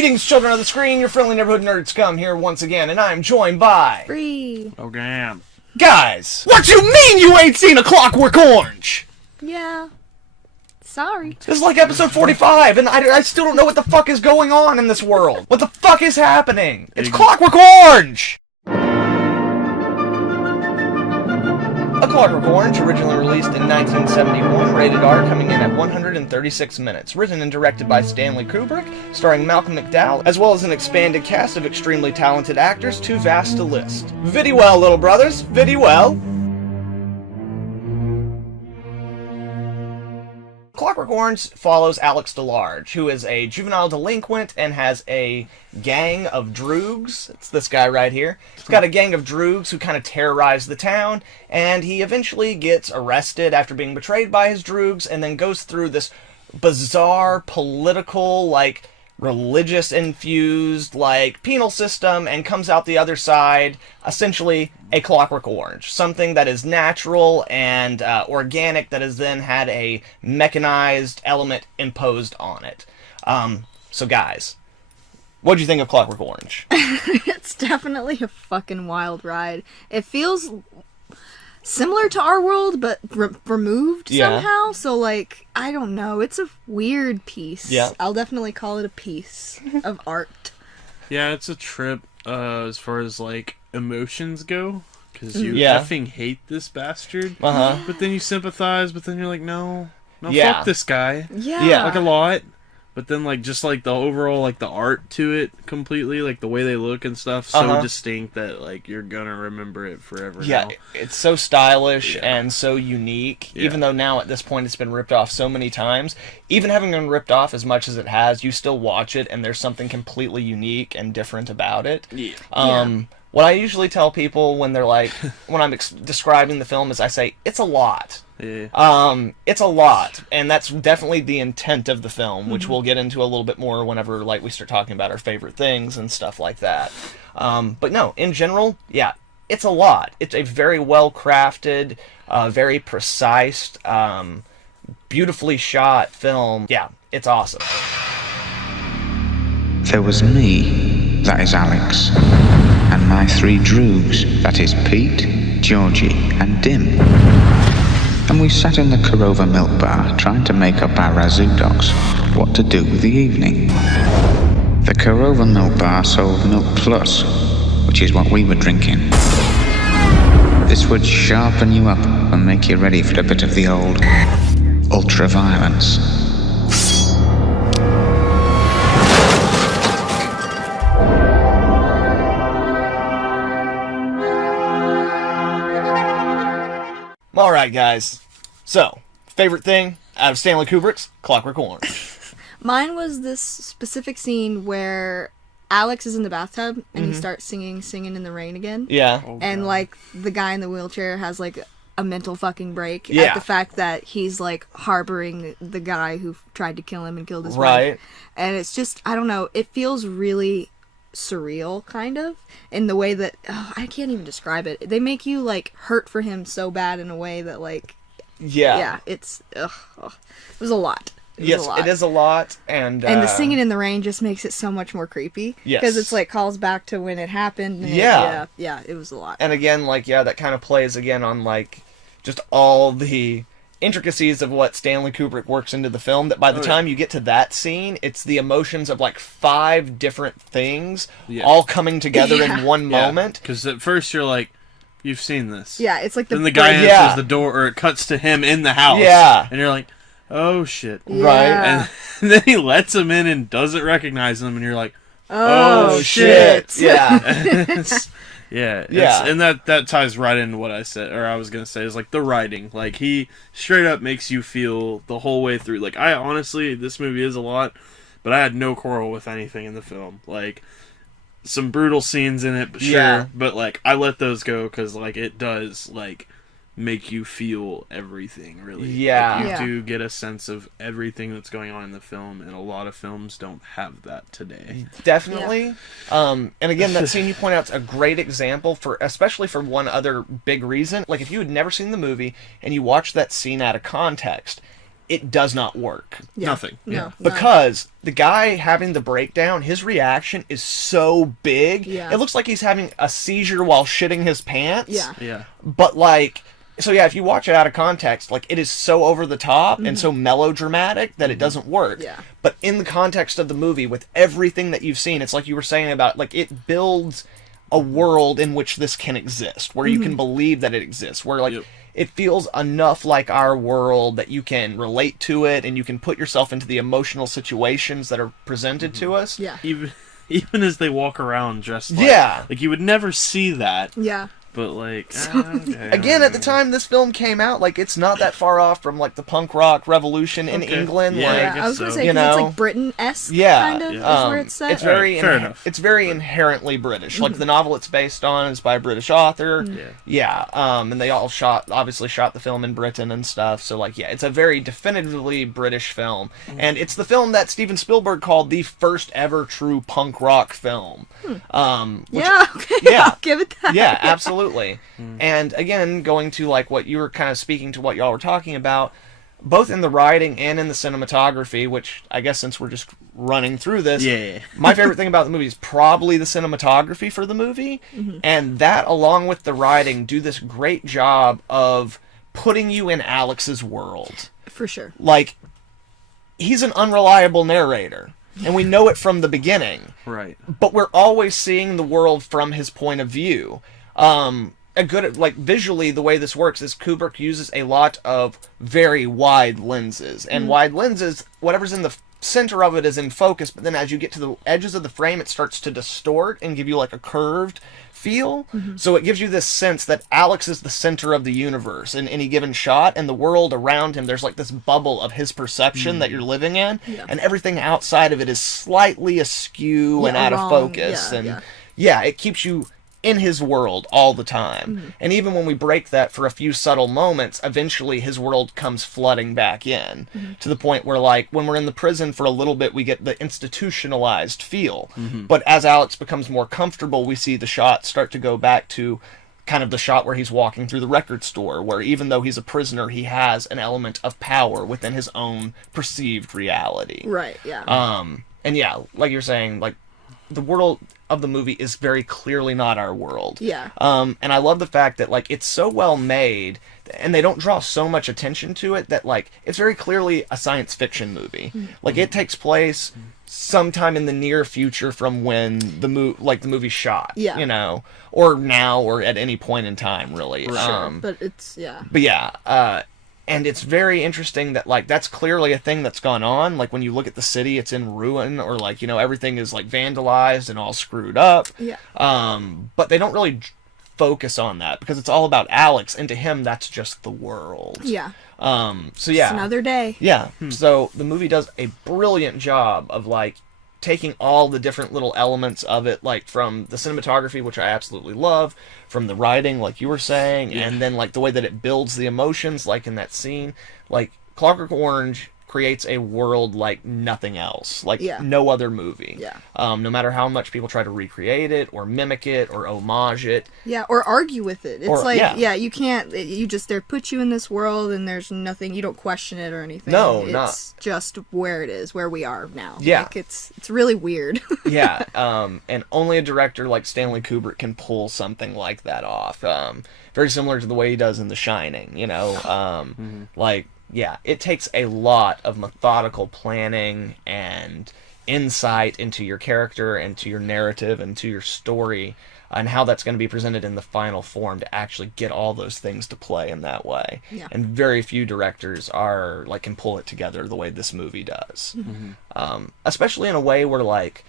Greetings, children of the screen, your friendly neighborhood nerd scum here once again, and I'm joined by... Free. Oh, damn. Guys, what you mean you ain't seen A Clockwork Orange? Yeah. Sorry. This is like episode 45, and I still don't know what the fuck is going on in this world. What the fuck is happening? It's Clockwork Orange! A Clockwork Orange, originally released in 1971, rated R, coming in at 136 minutes. Written and directed by Stanley Kubrick, starring Malcolm McDowell, as well as an expanded cast of extremely talented actors, too vast to list. Viddy well, little brothers, viddy well. Clockwork Orange follows Alex DeLarge, who is a juvenile delinquent and has a gang of droogs. It's this guy right here. He's got a gang of droogs who kind of terrorize the town, and he eventually gets arrested after being betrayed by his droogs, and then goes through this bizarre political, religious-infused, penal system, and comes out the other side, essentially a Clockwork Orange. Something that is natural and organic that has then had a mechanized element imposed on it. So guys, what do you think of Clockwork Orange? It's definitely a fucking wild ride. It feels similar to our world, but removed somehow. So, I don't know. It's a weird piece. Yeah. I'll definitely call it a piece of art. Yeah, it's a trip as far as, emotions go. Because you Yeah. effing hate this bastard. Uh-huh. But then you sympathize, but then you're like, no, Yeah. fuck this guy. Yeah. Yeah. A lot. But then, the overall, the art to it completely, the way they look and stuff, so distinct that, you're gonna remember it forever Yeah, now. it's so stylish and so unique, even though now at this point it's been ripped off so many times. Even having been ripped off as much as it has, you still watch it and there's something completely unique and different about it. Yeah. What I usually tell people when they're when I'm describing the film is I say, it's a lot. Yeah. It's a lot, and that's definitely the intent of the film, which we'll get into a little bit more whenever we start talking about our favorite things and stuff like that. But no, in general, yeah, it's a lot. It's a very well crafted, very precise, beautifully shot film. Yeah, it's awesome. There was me, that is Alex, and my three droogs, that is Pete, Georgie, and Dim. And we sat in the Korova milk bar trying to make up our razoo docs what to do with the evening. The Korova milk bar sold Milk Plus, which is what we were drinking. This would sharpen you up and make you ready for a bit of the old ultra-violence. Alright, guys. So, favorite thing out of Stanley Kubrick's Clockwork Orange. Mine was this specific scene where Alex is in the bathtub and he starts singing in the Rain again. Yeah. Oh, And, God. the guy in the wheelchair has, a mental fucking break Yeah. at the fact that he's, harboring the guy who tried to kill him and killed his Right. wife. And it's just, I don't know, it feels really surreal, kind of, in the way that, I can't even describe it. They make you, hurt for him so bad in a way that, Yeah. it's, it was a lot. Yes, it is a lot, and the singing in the rain just makes it so much more creepy. Yes. Because it's calls back to when it happened. And Yeah. It was a lot. And again, that kind of plays again on, just all the intricacies of what Stanley Kubrick works into the film, that by the time you get to that scene, it's the emotions of, 5 different things all coming together in one moment. Because at first you're like, you've seen this. Yeah, it's Then the guy answers the door, or it cuts to him in the house. Yeah. And you're like, oh, shit. Right. And then he lets him in and doesn't recognize him, and you're like, Oh, shit. Yeah. Yeah. And that ties right into what I said, or I was going to say, is the writing. He straight up makes you feel the whole way through. I honestly, this movie is a lot, but I had no quarrel with anything in the film. Some brutal scenes in it, sure. Yeah. But, I let those go, because, it does, make you feel everything, really. Yeah. You do get a sense of everything that's going on in the film, and a lot of films don't have that today. Definitely. And again, that scene you point out is a great example, especially for one other big reason. If you had never seen the movie and you watch that scene out of context, it does not work. Yeah. Nothing. No. Because the guy having the breakdown, his reaction is so big. Yeah. It looks like he's having a seizure while shitting his pants. Yeah. Yeah. But, like, so yeah, if you watch it out of context, like, it is so over the top and so melodramatic that it doesn't work. Yeah. But in the context of the movie, with everything that you've seen, it's like you were saying about, like, it builds a world in which this can exist, where you can believe that it exists, where, like, it feels enough like our world that you can relate to it and you can put yourself into the emotional situations that are presented to us. Yeah. Even as they walk around dressed like you would never see that. Yeah. But, like, Again, at the time this film came out, like, it's not that far off from, like, the punk rock revolution in England. Yeah, like, I guess I was going to so. say, You 'cause it's know? like Britain-esque, kind of, is where it's set. It's very, Fair enough. it's very inherently British. Like, the novel it's based on is by a British author. Yeah. And they all obviously shot the film in Britain and stuff. So, like, yeah, it's a very definitively British film. And it's the film that Steven Spielberg called the first ever true punk rock film. Which, Yeah, okay. Yeah. I'll give it that. yeah, absolutely. And again, going to like what you were kind of speaking to what y'all were talking about, both in the writing and in the cinematography, which I guess since we're just running through this, my favorite thing about the movie is probably the cinematography for the movie. And that, along with the writing, do this great job of putting you in Alex's world. For sure. Like, he's an unreliable narrator. And we know it from the beginning. Right. But we're always seeing the world from his point of view. A good, like, visually, the way this works is Kubrick uses a lot of very wide lenses. And wide lenses, whatever's in the center of it is in focus, but then as you get to the edges of the frame, it starts to distort and give you, like, a curved feel. So it gives you this sense that Alex is the center of the universe in any given shot, and the world around him, there's like this bubble of his perception that you're living in, and everything outside of it is slightly askew and out of focus. It keeps you in his world all the time. And even when we break that for a few subtle moments, eventually his world comes flooding back in to the point where, like, when we're in the prison for a little bit, we get the institutionalized feel. But as Alex becomes more comfortable, we see the shots start to go back to kind of the shot where he's walking through the record store, where even though he's a prisoner, he has an element of power within his own perceived reality. Right, yeah. And yeah, like you're saying, like, the world of the movie is very clearly not our world. Yeah. And I love the fact that, like, it's so well made, and they don't draw so much attention to it, that, like, it's very clearly a science fiction movie. Like, it takes place sometime in the near future from when the movie shot. Yeah. You know, or now, or at any point in time, really. Sure, but it's, But yeah, and it's very interesting that, like, that's clearly a thing that's gone on. Like, when you look at the city, it's in ruin, or, like, you know, everything is, like, vandalized and all screwed up. Yeah. But they don't really focus on that, because it's all about Alex, and to him, that's just the world. Yeah. So yeah. It's another day. Yeah. So the movie does a brilliant job of, like, taking all the different little elements of it, like, from the cinematography, which I absolutely love, from the writing, like you were saying, and then, like, the way that it builds the emotions, like in that scene. Like, Clockwork Orange creates a world like nothing else, like no other movie. Yeah. No matter how much people try to recreate it, or mimic it, or homage it. Yeah, or argue with it. It's Or- like, yeah. you can't, you just, they put you in this world, and there's nothing, you don't question it or anything. No, it's not. just where it is, where we are now. Yeah. Like, it's really weird. Yeah, and only a director like Stanley Kubrick can pull something like that off. Very similar to the way he does in The Shining, you know? Like, yeah, it takes a lot of methodical planning and insight into your character and to your narrative and to your story, and how that's going to be presented in the final form to actually get all those things to play in that way. Yeah. And very few directors are, like, can pull it together the way this movie does. Especially in a way where, like,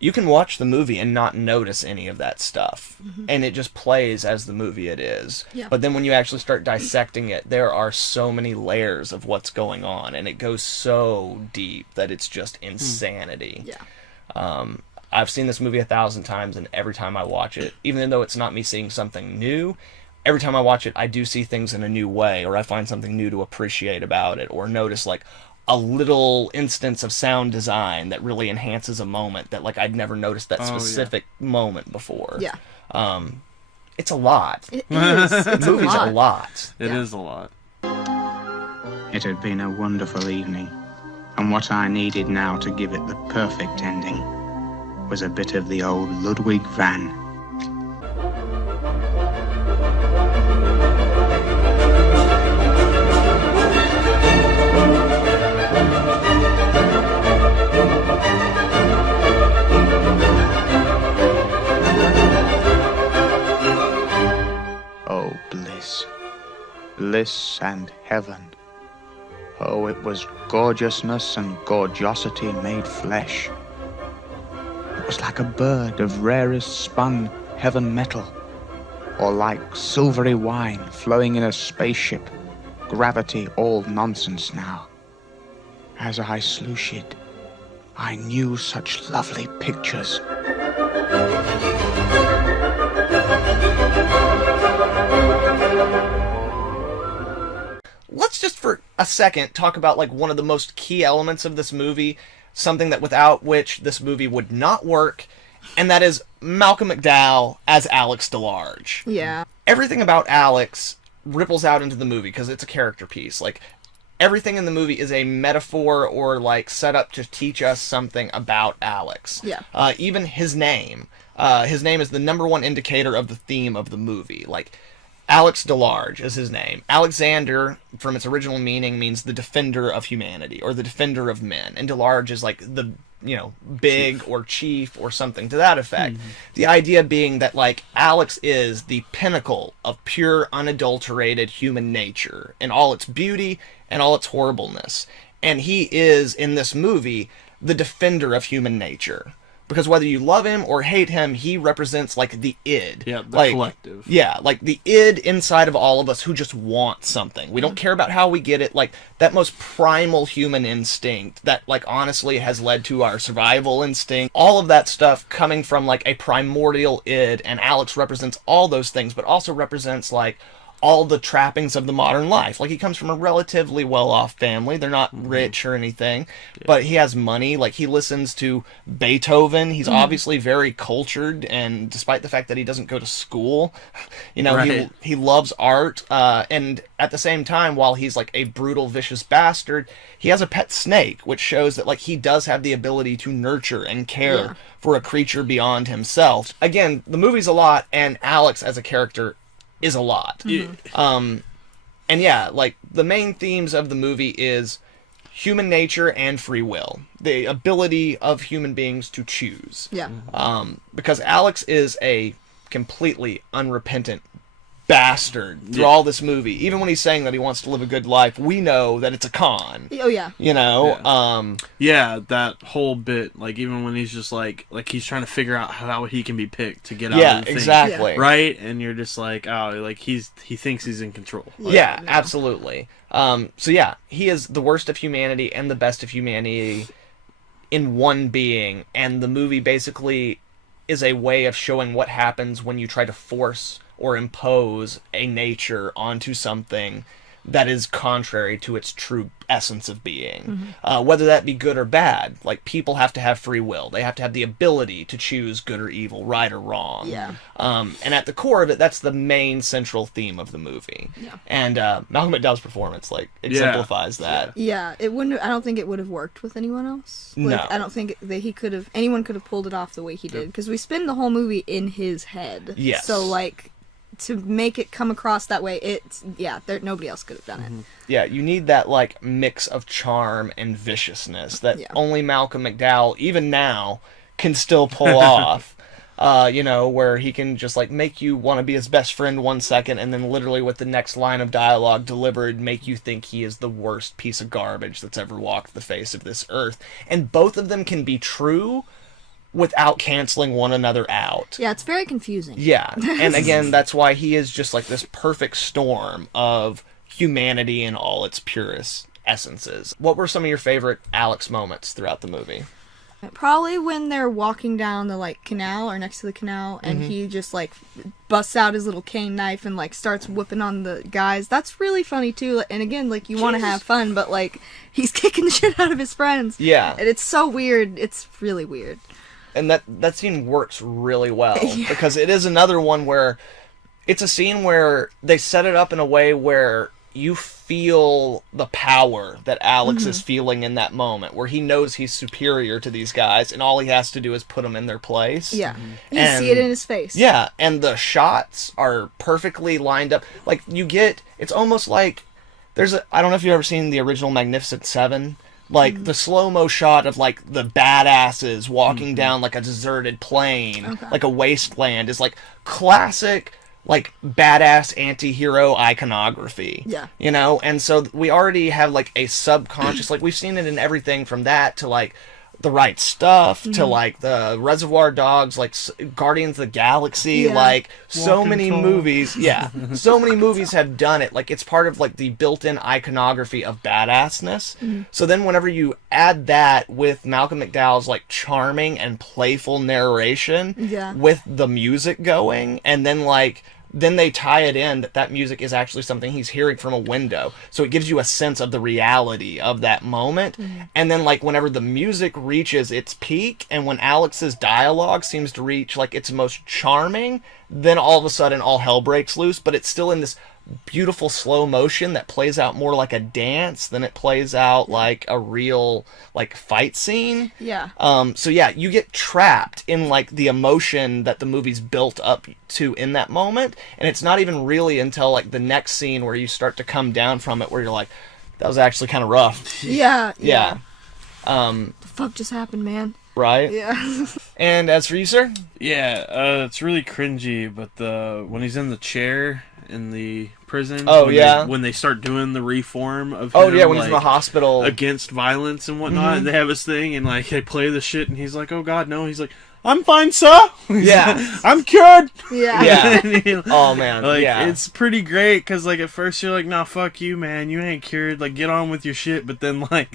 you can watch the movie and not notice any of that stuff. And it just plays as the movie it is. Yeah. But then when you actually start dissecting it, there are so many layers of what's going on, and it goes so deep that it's just insanity. Yeah. I've seen this movie 1,000 times, and every time I watch it, even though it's not me seeing something new, every time I watch it, I do see things in a new way, or I find something new to appreciate about it, or notice, like, a little instance of sound design that really enhances a moment that, like, I'd never noticed that specific moment before. Yeah. It's a lot. It is. It's The movie's a lot. It is a lot. It had been a wonderful evening, and what I needed now to give it the perfect ending was a bit of the old Ludwig van. Oh, bliss. Bliss and heaven. Oh, it was gorgeousness and gorgeosity made flesh. It was like a bird of rarest spun heaven metal, or like silvery wine flowing in a spaceship, gravity all nonsense now. As I slooshed, I knew such lovely pictures. Let's just for a second talk about like one of the most key elements of this movie, something that without which this movie would not work, and that is Malcolm McDowell as Alex DeLarge. Yeah. Everything about Alex ripples out into the movie because it's a character piece. Like, everything in the movie is a metaphor or like set up to teach us something about Alex. Yeah. Even his name. His name is the number one indicator of the theme of the movie. Like, Alex DeLarge is his name. Alexander, from its original meaning, means the defender of humanity, or the defender of men. And DeLarge is like the, big chief. Or chief or something to that effect. Mm-hmm. The idea being that, like, Alex is the pinnacle of pure, unadulterated human nature in all its beauty and all its horribleness. And he is, in this movie, the defender of human nature. Because whether you love him or hate him, he represents, like, the id. Yeah, the like, collective. Yeah, like the id inside of all of us who just want something. We don't care about how we get it. Like, that most primal human instinct that, like, honestly has led to our survival instinct. All of that stuff coming from, like, a primordial id, and Alex represents all those things, but also represents, like, all the trappings of the modern life. Like, he comes from a relatively well-off family. They're not rich or anything, but he has money. Like, he listens to Beethoven. He's obviously very cultured, and despite the fact that he doesn't go to school, Right. he loves art. And at the same time, while he's like a brutal, vicious bastard, he has a pet snake, which shows that, like, he does have the ability to nurture and care for a creature beyond himself. Again, the movie's a lot, and Alex as a character is a lot. And yeah, like, the main themes of the movie is human nature and free will. The ability of human beings to choose. Yeah. Because Alex is a completely unrepentant bastard through all this movie. Even when he's saying that he wants to live a good life, we know that it's a con. Oh, yeah. Yeah, that whole bit, like, even when he's just like he's trying to figure out how he can be picked to get out of the thing. Exactly. Yeah. Right? And you're just like, oh, like, he thinks he's in control. Like, absolutely. So yeah, he is the worst of humanity and the best of humanity in one being, and the movie basically is a way of showing what happens when you try to force or impose a nature onto something that is contrary to its true essence of being. Whether that be good or bad. Like, people have to have free will. They have to have the ability to choose good or evil, right or wrong. Yeah. And at the core of it, that's the main central theme of the movie. Yeah. And Malcolm McDowell's performance, like, exemplifies that. Yeah, it wouldn't. I don't think it would have worked with anyone else. Like, No. I don't think that anyone could have pulled it off the way he did, because we spend the whole movie in his head. Yes. So, like, to make it come across that way, nobody else could have done it. Yeah, you need that, like, mix of charm and viciousness that only Malcolm McDowell, even now, can still pull off. Where he can just, like, make you want to be his best friend 1 second, and then literally with the next line of dialogue delivered, make you think he is the worst piece of garbage that's ever walked the face of this earth. And both of them can be true without canceling one another out. Yeah, it's very confusing. Yeah, and again, that's why he is just like this perfect storm of humanity in all its purest essences. What were some of your favorite Alex moments throughout the movie? Probably when they're walking down the, like, canal, or next to the canal, and he just, like, busts out his little cane knife and, like, starts whooping on the guys. That's really funny, too. And again, like, you want to have fun, but, like, he's kicking the shit out of his friends. Yeah. And it's so weird. It's really weird. And that scene works really well, because it is another one where it's a scene where they set it up in a way where you feel the power that Alex is feeling in that moment, where he knows he's superior to these guys, and all he has to do is put them in their place. Yeah. You see it in his face. Yeah, and the shots are perfectly lined up. Like, it's almost like, I don't know if you've ever seen the original Magnificent Seven. Like, the slow-mo shot of, like, the badasses walking down, like, a deserted plain, like a wasteland, is, like, classic, like, badass anti-hero iconography. Yeah. You know? And so we already have, like, a subconscious, like, we've seen it in everything from that to, like, The Right Stuff to, like, the Reservoir Dogs, like, Guardians of the Galaxy, like, so many movies. Yeah. So many movies have done it. Like, it's part of, like, the built-in iconography of badassness. So then whenever you add that with Malcolm McDowell's, like, charming and playful narration with the music going, and then, like, then they tie it in that music is actually something he's hearing from a window. So it gives you a sense of the reality of that moment. And then, like, whenever the music reaches its peak, and when Alex's dialogue seems to reach, like, its most charming, then all of a sudden all hell breaks loose, but it's still in this beautiful slow motion that plays out more like a dance than it plays out like a real, like, fight scene. Yeah. So yeah, you get trapped in, like, the emotion that the movie's built up to in that moment, and it's not even really until, like, the next scene where you start to come down from it, where you're like, that was actually kind of rough. Yeah. The fuck just happened, man? Right? Yeah. And as for you, sir? Yeah, it's really cringy, but when he's in the chair in the prison. When they start doing the reform of him, when he's in the hospital against violence and whatnot, and they have his thing, and, like, they play the shit, and he's like, "Oh God, no!" He's like, "I'm fine, sir." Yeah, I'm cured. Yeah. Oh man, like, it's pretty great because, like, at first you're like, "Nah, fuck you, man. You ain't cured. Like, get on with your shit." But then, like.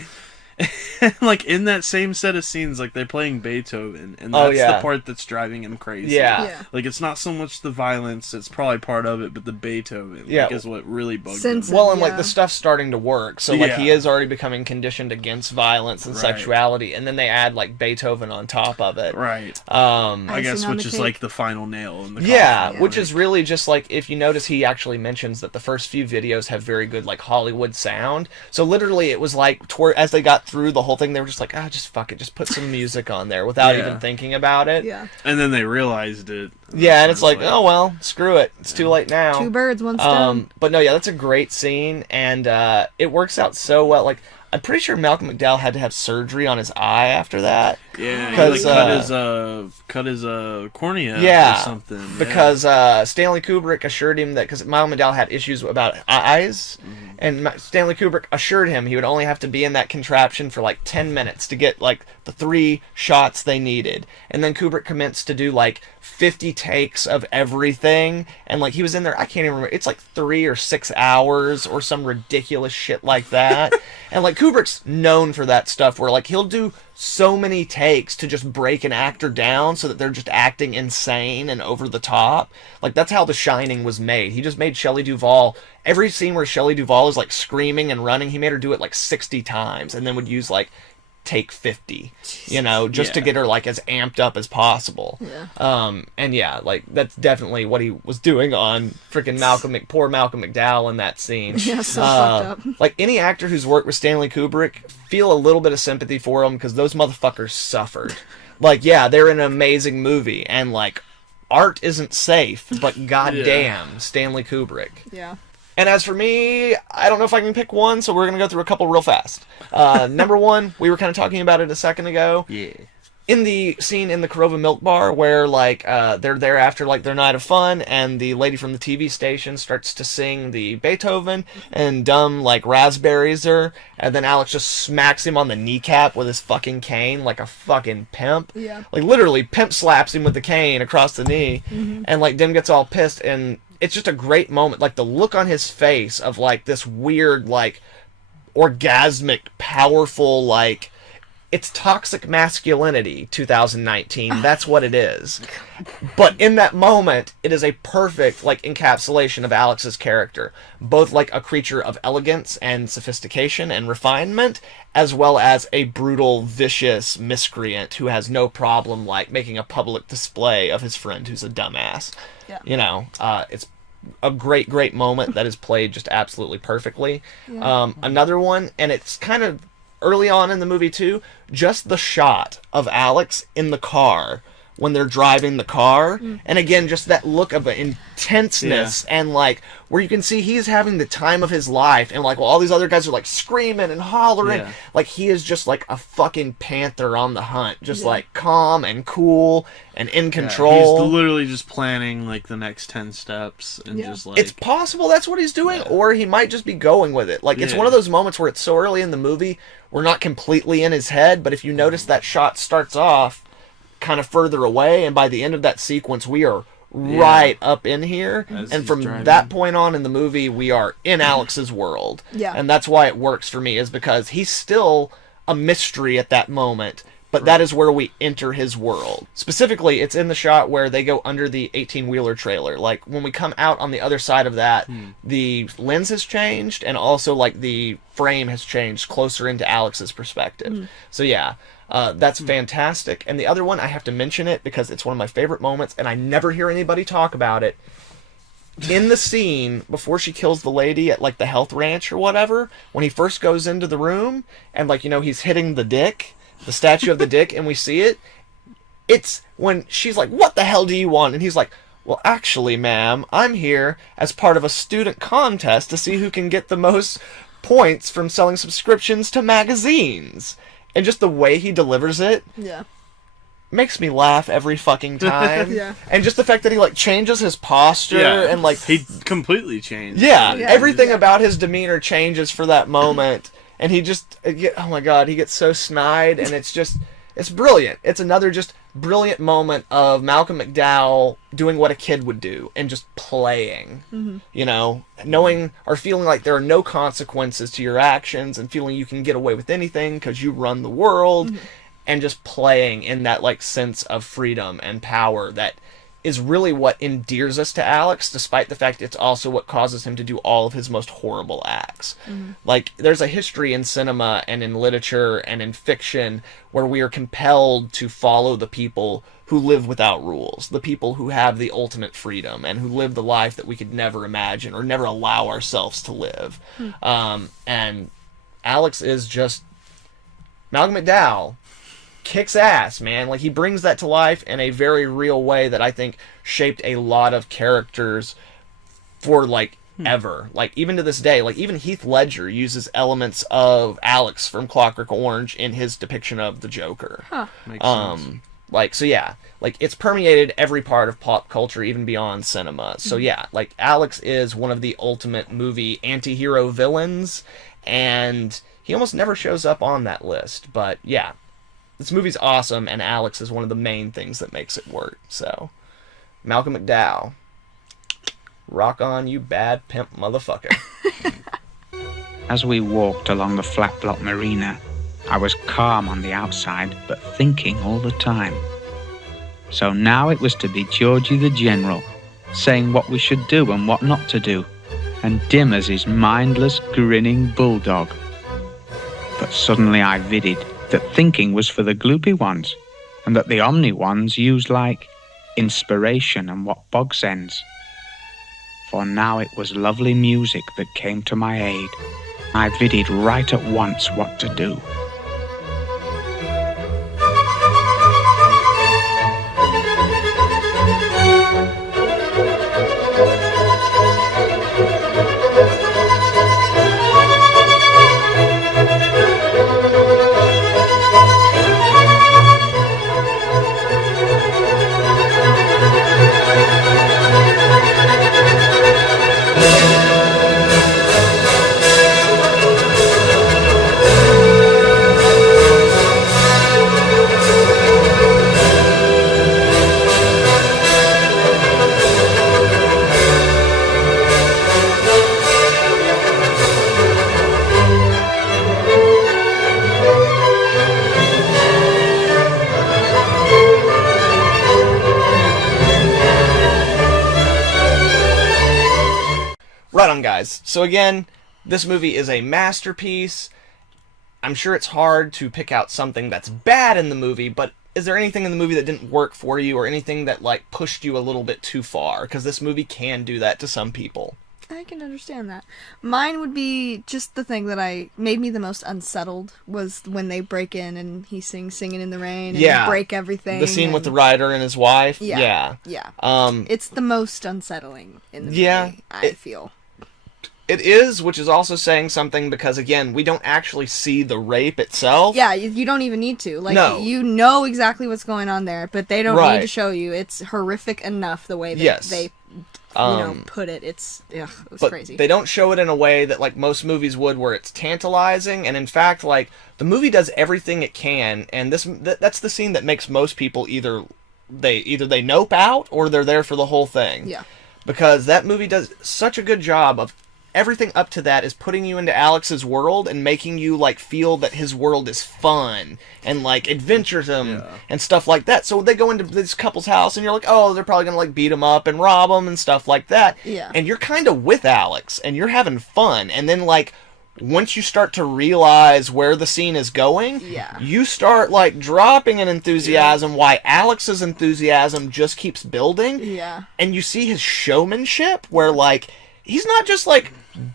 Like, in that same set of scenes, like, they're playing Beethoven, and that's the part that's driving him crazy. Yeah. Like, it's not so much the violence, it's probably part of it, but the Beethoven, like, is what really bugged him. Well, and, like, the stuff's starting to work, so, like, he is already becoming conditioned against violence and sexuality, and then they add, like, Beethoven on top of it. Right. I guess, which is, like, the final nail in the coffin. Yeah, which is really just, like, if you notice, he actually mentions that the first few videos have very good, like, Hollywood sound, so literally it was, like, as they got through the whole thing, they were just like, just fuck it, just put some music on there without even thinking about it. Yeah. And then they realized it. Yeah, and it's like, oh well, screw it. It's too late now. Two birds, one stone. But no, that's a great scene, and it works out so well. Like, I'm pretty sure Malcolm McDowell had to have surgery on his eye after that. Yeah, because cut his cornea or something. Because Stanley Kubrick assured him that, because Malcolm McDowell had issues about eyes, and Stanley Kubrick assured him he would only have to be in that contraption for like 10 minutes to get like the 3 shots they needed. And then Kubrick commenced to do like 50 takes of everything, and like he was in there, I can't even remember, it's like 3 or 6 hours or some ridiculous shit like that. And like Kubrick's known for that stuff, where like he'll do so many takes to just break an actor down so that they're just acting insane and over the top. Like, that's how The Shining was made. He just made Shelley Duvall, every scene where Shelley Duvall is like screaming and running, he made her do it like 60 times, and then would use like take 50, you know, just to get her like as amped up as possible. And like that's definitely what he was doing on freaking poor Malcolm McDowell in that scene. Yeah, so fucked up. Like, any actor who's worked with Stanley Kubrick, feel a little bit of sympathy for him, because those motherfuckers suffered. Like, they're in an amazing movie, and like art isn't safe, but goddamn, Stanley Kubrick. Yeah. And as for me, I don't know if I can pick one, so we're going to go through a couple real fast. Number one, we were kind of talking about it a second ago. Yeah. In the scene in the Corova Milk Bar where, like, they're there after, like, their night of fun, and the lady from the TV station starts to sing the Beethoven, and Dumb, like, raspberries her, and then Alex just smacks him on the kneecap with his fucking cane like a fucking pimp. Yeah. Like, literally, pimp slaps him with the cane across the knee, and, like, Dim gets all pissed, and it's just a great moment. Like, the look on his face of, like, this weird, like, orgasmic, powerful, like, it's toxic masculinity 2019. That's what it is. But in that moment, it is a perfect, like, encapsulation of Alex's character. Both, like, a creature of elegance and sophistication and refinement, as well as a brutal, vicious miscreant who has no problem, like, making a public display of his friend who's a dumbass. Yeah. You know, it's a great moment that is played just absolutely perfectly. Yeah. Another one, and it's kind of early on in the movie too, just the shot of Alex in the car when they're driving the car, and again, just that look of intenseness, and like where you can see he's having the time of his life, and like while all these other guys are like screaming and hollering, like he is just like a fucking panther on the hunt, just like calm and cool and in control. He's literally just planning like the next 10 steps and just like... It's possible that's what he's doing, or he might just be going with it. Like, it's one of those moments where it's so early in the movie, we're not completely in his head, but if you notice that shot starts off kind of further away, and by the end of that sequence, we are right up in here. And from that point on in the movie, we are in Alex's world. Yeah. And that's why it works for me, is because he's still a mystery at that moment, but that is where we enter his world. Specifically, it's in the shot where they go under the 18-wheeler trailer. Like, when we come out on the other side of that, the lens has changed, and also, like, the frame has changed closer into Alex's perspective. So, yeah, that's fantastic. And the other one, I have to mention it because it's one of my favorite moments, and I never hear anybody talk about it. In the scene, before she kills the lady at, like, the health ranch or whatever, when he first goes into the room, and, like, you know, he's hitting the dick, the statue of the dick, and we see it, it's when she's like, "What the hell do you want?" And he's like, "Well, actually, ma'am, I'm here as part of a student contest to see who can get the most points from selling subscriptions to magazines." And just the way he delivers it makes me laugh every fucking time. And just the fact that he, like, changes his posture and, like... He completely changed. Everything about his demeanor changes for that moment. And he just, oh my god, he gets so snide, and it's just, it's brilliant. It's another just brilliant moment of Malcolm McDowell doing what a kid would do, and just playing, you know, knowing or feeling like there are no consequences to your actions, and feeling you can get away with anything because you run the world, and just playing in that, like, sense of freedom and power that is really what endears us to Alex, despite the fact it's also what causes him to do all of his most horrible acts. Like, there's a history in cinema and in literature and in fiction where we are compelled to follow the people who live without rules, the people who have the ultimate freedom and who live the life that we could never imagine or never allow ourselves to live. And Alex is just... Malcolm McDowell kicks ass, man. Like, he brings that to life in a very real way that I think shaped a lot of characters for, like, ever. Like, even to this day, like, even Heath Ledger uses elements of Alex from Clockwork Orange in his depiction of the Joker. Makes sense. Like, so yeah, like, it's permeated every part of pop culture, even beyond cinema. So yeah, like, Alex is one of the ultimate movie anti-hero villains, and he almost never shows up on that list, but yeah. This movie's awesome, and Alex is one of the main things that makes it work. So, Malcolm McDowell, rock on, you bad pimp motherfucker. As we walked along the flat block marina, I was calm on the outside, but thinking all the time. So now it was to be Georgie the General, saying what we should do and what not to do, and Dim as his mindless, grinning bulldog. But suddenly I vidded that thinking was for the gloopy ones, and that the omni ones used like inspiration and what bogs ends. For now it was lovely music that came to my aid. I vidded right at once what to do. Right on, guys. So again, this movie is a masterpiece. I'm sure it's hard to pick out something that's bad in the movie, but is there anything in the movie that didn't work for you, or anything that like pushed you a little bit too far? Because this movie can do that to some people. I can understand that. Mine would be just the thing that made me the most unsettled was when they break in and he singing in the rain and break everything. The scene with the writer and his wife. Yeah. It's the most unsettling in the movie, I feel. It is, which is also saying something because, again, we don't actually see the rape itself. Yeah, you don't even need to. Like, no. You know exactly what's going on there, but they don't need to show you. It's horrific enough the way that they put it. It was crazy. They don't show it in a way that, like, most movies would, where it's tantalizing, and in fact, like, the movie does everything it can, and that's the scene that makes most people either they nope out, or they're there for the whole thing. Yeah. Because that movie does such a good job of everything up to that is putting you into Alex's world and making you like feel that his world is fun and like adventuresome and stuff like that. So they go into this couple's house and you're like, oh, they're probably gonna like beat him up and rob him and stuff like that. Yeah. And you're kind of with Alex and you're having fun. And then like once you start to realize where the scene is going, you start like dropping in enthusiasm why Alex's enthusiasm just keeps building. Yeah. And you see his showmanship where like he's not just like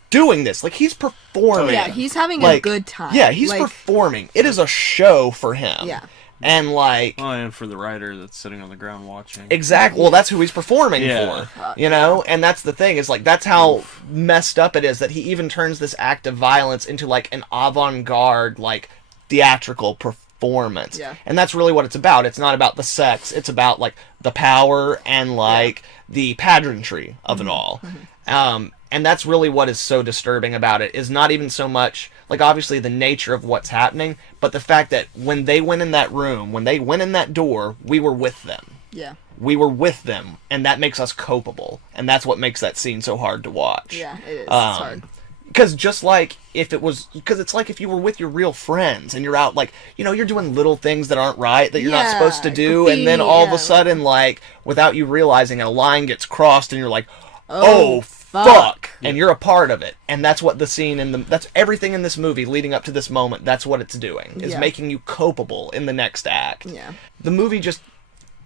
doing this, like he's performing. Oh, yeah, he's having a good time. Yeah, he's performing. It is a show for him. Yeah. And like and for the writer that's sitting on the ground watching. Exactly. Well, that's who he's performing for. You know? And that's the thing, is like that's how messed up it is that he even turns this act of violence into like an avant-garde, like theatrical performance. Yeah. And that's really what it's about. It's not about the sex, it's about like the power and like the pageantry of it all. And that's really what is so disturbing about it, is not even so much, like, obviously the nature of what's happening, but the fact that when they went in that room, when they went in that door, we were with them. Yeah. We were with them, and that makes us culpable, and that's what makes that scene so hard to watch. Yeah, it is. It's hard. Because just like if it was, because it's like if you were with your real friends and you're out, like, you know, you're doing little things that aren't right, that you're not supposed to do, and then all of a sudden, like, without you realizing it, a line gets crossed, and you're like, oh fuck. And you're a part of it. And that's what the scene that's everything in this movie leading up to this moment, that's what it's doing, is making you culpable in the next act. Yeah. The movie just,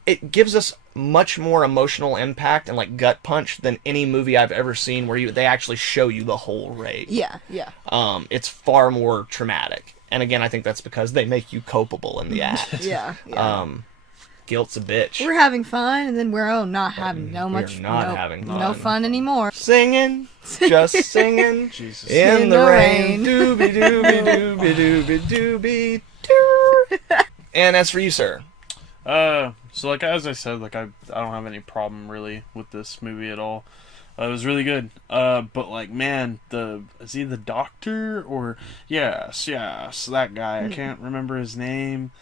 it gives us much more emotional impact and like gut punch than any movie I've ever seen where they actually show you the whole rape. Yeah. It's far more traumatic. And again, I think that's because they make you culpable in the act. Yeah. Guilt's a bitch. We're having fun, and then we're not having having fun. No fun anymore. Singing, just singing, Jesus. in the rain, doobie doobie doobie doobie doobie doo. And as for you, sir, so like as I said, like I don't have any problem really with this movie at all. It was really good. But like, man, is he the doctor or yes, that guy. I can't remember his name.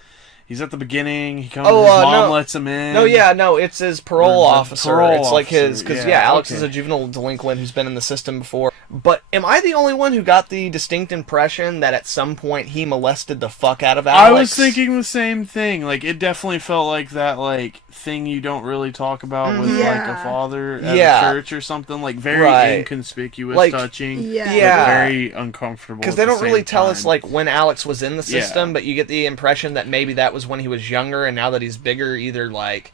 He's at the beginning. He comes. His mom lets him in. No, it's his parole officer. It's like his, because Alex is a okay. juvenile delinquent who's been in the system before. But am I the only one who got the distinct impression that at some point he molested the fuck out of Alex? I was thinking the same thing. Like, it definitely felt like that, like, thing you don't really talk about with, like, a father at a church or something. Like, very inconspicuous, like, touching. Yeah. Very uncomfortable. Because they don't really tell us, like, when Alex was in the system, but you get the impression that maybe that was when he was younger, and now that he's bigger, either, like,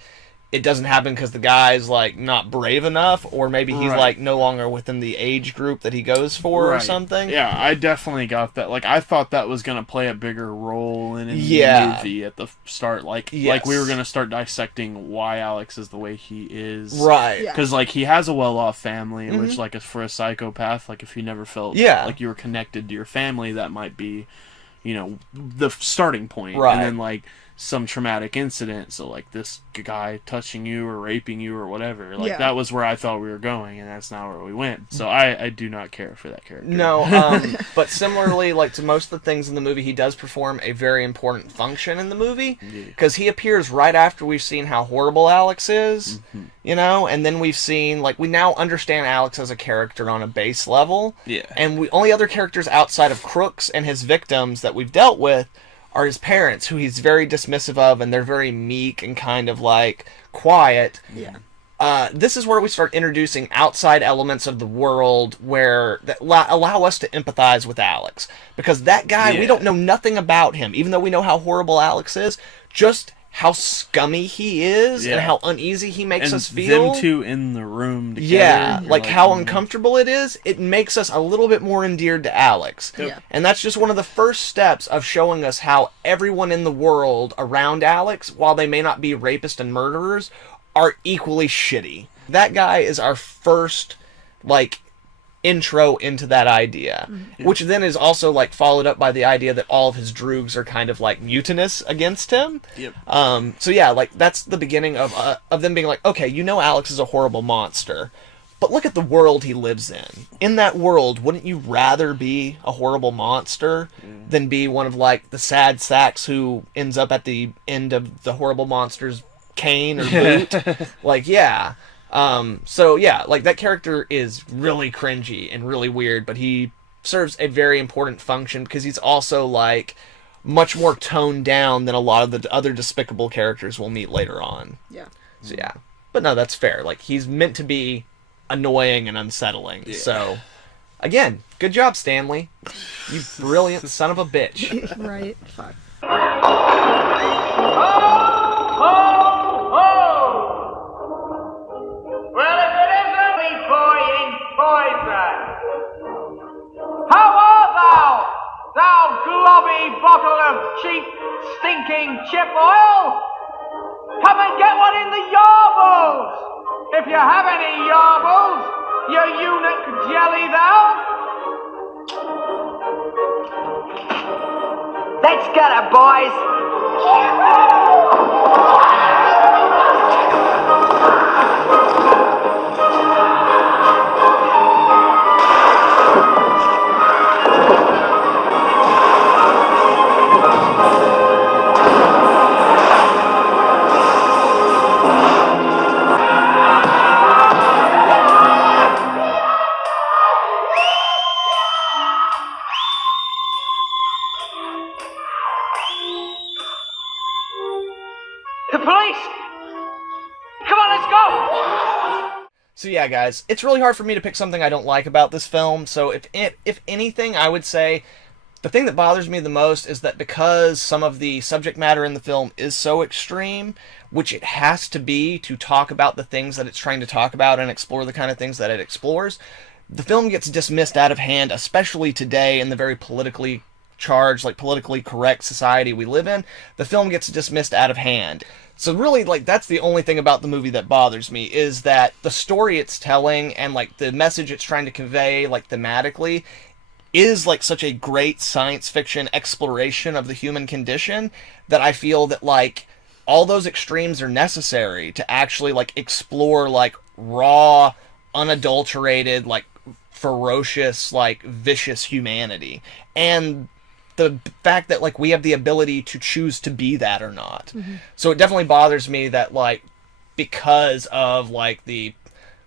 it doesn't happen because the guy's, like, not brave enough, or maybe he's, like, no longer within the age group that he goes for or something. Yeah, I definitely got that. Like, I thought that was going to play a bigger role in the movie at the start. Like we were going to start dissecting why Alex is the way he is. Right. Because, like, he has a well-off family, which, like, for a psychopath, like, if you never felt like you were connected to your family, that might be, you know, the starting point. Right. And then, like, some traumatic incident, so like this guy touching you or raping you or whatever, like that was where I thought we were going, and that's not where we went. So I do not care for that character. No, but similarly, like to most of the things in the movie, he does perform a very important function in the movie, because he appears right after we've seen how horrible Alex is, you know, and then we've seen, like, we now understand Alex as a character on a base level, and only other characters outside of Crooks and his victims that we've dealt with are his parents, who he's very dismissive of, and they're very meek and kind of, like, quiet. Yeah. This is where we start introducing outside elements of the world that allow us to empathize with Alex. Because that guy, we don't know nothing about him. Even though we know how horrible Alex is, just how scummy he is and how uneasy he makes us feel. Them two in the room together. Yeah, like how uncomfortable it is, it makes us a little bit more endeared to Alex. Yeah. And that's just one of the first steps of showing us how everyone in the world around Alex, while they may not be rapists and murderers, are equally shitty. That guy is our first, like, intro into that idea, which then is also like followed up by the idea that all of his droogs are kind of like mutinous against him. So yeah, like that's the beginning of them being like, okay, you know Alex is a horrible monster, but look at the world he lives in. In that world, wouldn't you rather be a horrible monster than be one of like the sad sacks who ends up at the end of the horrible monster's cane or boot? Like, yeah. So yeah, like that character is really cringy and really weird, but he serves a very important function because he's also like much more toned down than a lot of the other despicable characters we'll meet later on. Yeah. So yeah, but no, that's fair. Like he's meant to be annoying and unsettling. Yeah. So again, good job, Stanley. You brilliant son of a bitch. Right. Fuck. Well, if it isn't me boying poison. How art thou, thou globby bottle of cheap, stinking chip oil? Come and get one in the yarbles, if you have any yarbles, you eunuch jelly thou. Let's get it, boys. The police! Come on, let's go! So yeah, guys, it's really hard for me to pick something I don't like about this film. So if anything, I would say the thing that bothers me the most is that because some of the subject matter in the film is so extreme, which it has to be to talk about the things that it's trying to talk about and explore the kind of things that it explores, the film gets dismissed out of hand, especially today in the very politically charged, like politically correct society we live in. The film gets dismissed out of hand. So really, like, that's the only thing about the movie that bothers me, is that the story it's telling and, like, the message it's trying to convey, like, thematically, is, like, such a great science fiction exploration of the human condition that I feel that, like, all those extremes are necessary to actually, like, explore, like, raw, unadulterated, like, ferocious, like, vicious humanity. And the fact that, like, we have the ability to choose to be that or not. So it definitely bothers me that, like, because of, like, the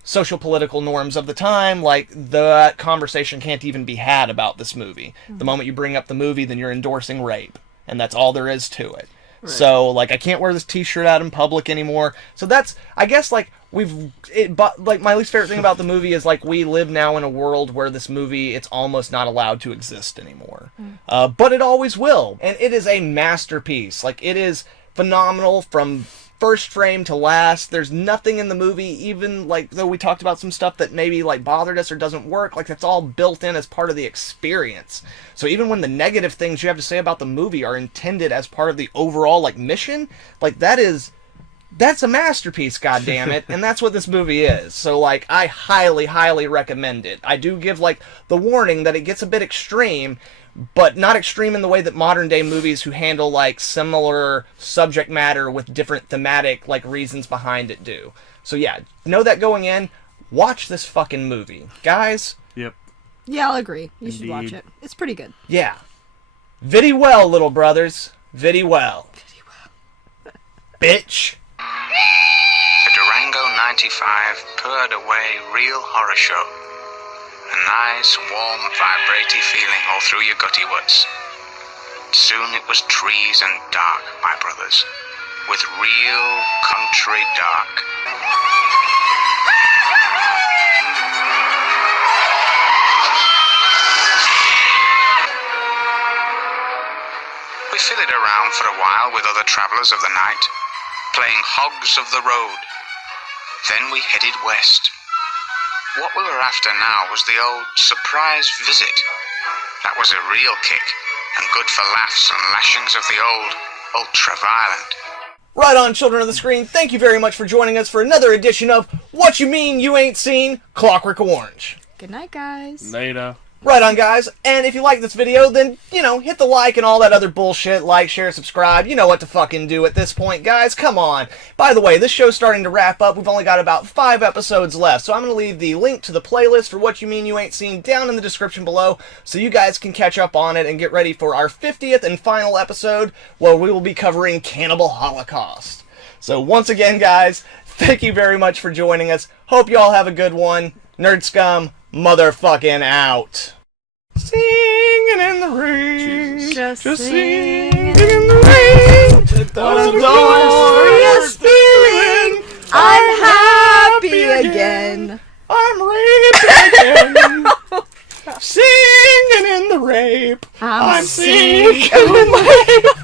social political norms of the time, like, that conversation can't even be had about this movie. The moment you bring up the movie, then you're endorsing rape. And that's all there is to it. Right. So, like, I can't wear this t-shirt out in public anymore. So that's, I guess, like, like, my least favorite thing about the movie is, like, we live now in a world where this movie, it's almost not allowed to exist anymore. But it always will. And it is a masterpiece. Like, it is phenomenal from first frame to last. There's nothing in the movie, even, like, though we talked about some stuff that maybe, like, bothered us or doesn't work, like, that's all built in as part of the experience. So even when the negative things you have to say about the movie are intended as part of the overall, like, mission, like, that's a masterpiece, goddammit, and that's what this movie is. So, like, I highly, highly recommend it. I do give, like, the warning that it gets a bit extreme, but not extreme in the way that modern-day movies who handle, like, similar subject matter with different thematic, like, reasons behind it do. So, yeah, know that going in. Watch this fucking movie. Guys? Yep. Yeah, I'll agree. You should watch it. It's pretty good. Yeah. Viddy well, little brothers. Viddy well. Viddy well. Bitch. The Durango 95 purred away real horror show. A nice, warm, vibrating feeling all through your gutty woods. Soon it was trees and dark, my brothers, with real country dark. We fiddled around for a while with other travelers of the night. playing Hogs of the Road. Then we headed west. What we were after now was the old surprise visit. That was a real kick, and good for laughs and lashings of the old ultra-violent. Right on, children of the screen, thank you very much for joining us for another edition of What You Mean You Ain't Seen, Clockwork Orange. Good night, guys. Later. Right on, guys, and if you like this video, then, hit the like and all that other bullshit. Like, share, subscribe. You know what to fucking do at this point, guys. Come on. By the way, this show's starting to wrap up. We've only got about 5 episodes left, so I'm going to leave the link to the playlist for What You Mean You Ain't Seen down in the description below, so you guys can catch up on it and get ready for our 50th and final episode, where we will be covering Cannibal Holocaust. So once again, guys, thank you very much for joining us. Hope you all have a good one. Nerd Scum, motherfucking out. Singing in the rain, Just singing in the rain. Those glorious feeling. I'm happy again. I'm ready again. Singing in the rape. I'm singing in the rape.